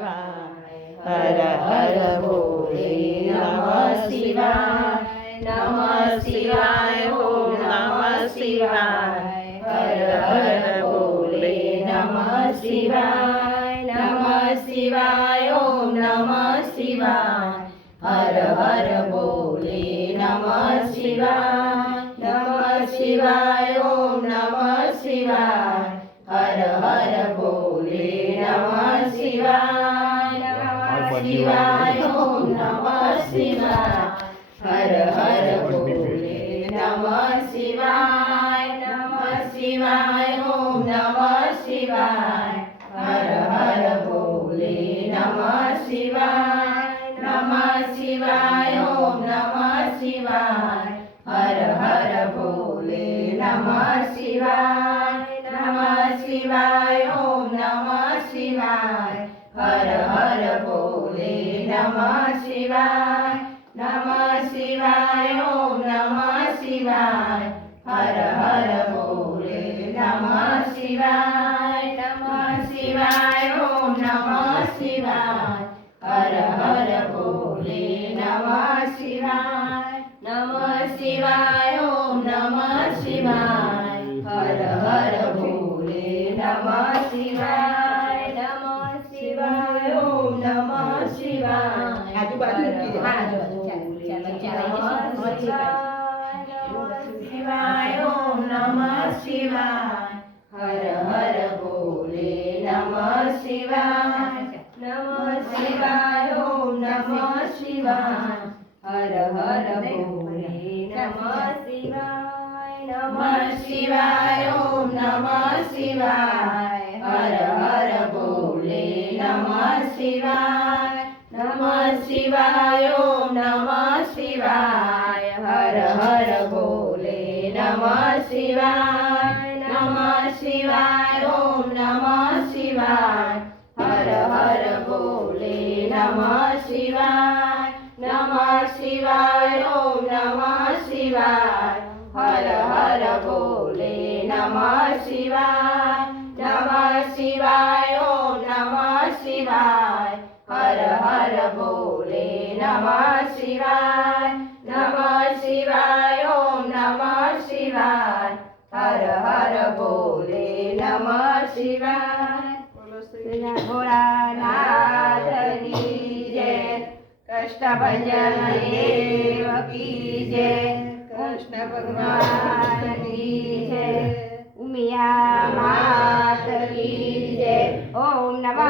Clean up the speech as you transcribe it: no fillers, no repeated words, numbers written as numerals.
શિવાય હર હર ભોલે નમઃ શિવાય નમઃ શિવાય ઓમ નમઃ શિવાય હર હર ભોલે નમઃ શિવાય નમઃ શિવાય ઓમ નમઃ શિવાય હર હર ભોલે નમઃ શિવાય નમઃ શિવાય ઓમ નમઃ શિવાય હર હર ભોલે નમઃ શિવાય નમઃ શિવાય ઓમ નમઃ શિવાય હર હર ભોલે નમઃ શિવાય નમઃ શિવાય ઓમ નમઃ શિવાય હર હર ભોલે નમઃ શિવાય નમઃ શિવાય ઓમ નમઃ શિવાય હર હર ભોલે નમઃ શિવાય નમઃ શિવાય ઓમ નમઃ શિવાય હર હર ભોલે નમઃ શિવાય નમઃ શિવાય ઓમ નમઃ શિવાય હર હર ભોલે નમઃ શિવાય નમઃ શિવાય ઓમ નમઃ શિવાય હર હર ભોલે નમઃ શિવાય નમઃ શિવાય ઓમ નમઃ શિવાય હર હર ભોલે નમઃ શિવાય નમઃ શિવાય ઓમ નમઃ શિવાય આજુબાજુ શિવાય ઓમ નમઃ શિવાય હર હર ભોલે નમઃ શિવાય નમઃ શિવાય ઓમ નમઃ શિવાય હર હર ભોલે નમઃ શિવાય નમઃ શિવાય ઓમ નમઃ શિવાય હર હર ભોલે નમઃ શિવાય નમઃ શિવાય ઓમ નમઃ શિવાય હર હર ભોલે નમઃ શિવાય નમઃ શિવાય ઓમ નમઃ શિવાય હર હર ભોલે નમઃ શિવાય નમઃ શિવાય ઓમ નમઃ શિવાય હર હર ભોલે નમઃ શિવાય નમઃ શિવાય ઓમ નમઃ શિવાય હર હર ભોલે નમઃ શિવાય નમઃ શિવાય ઓમ નમઃ શિવાય હર હર ભોલે નમઃ શિવાય ભોળાનાથની જય કૃષ્ણ ભજન દેવકી જય કૃષ્ણ ભગવાનની જય ઉમિયા માત કી જય ઓમ નમઃ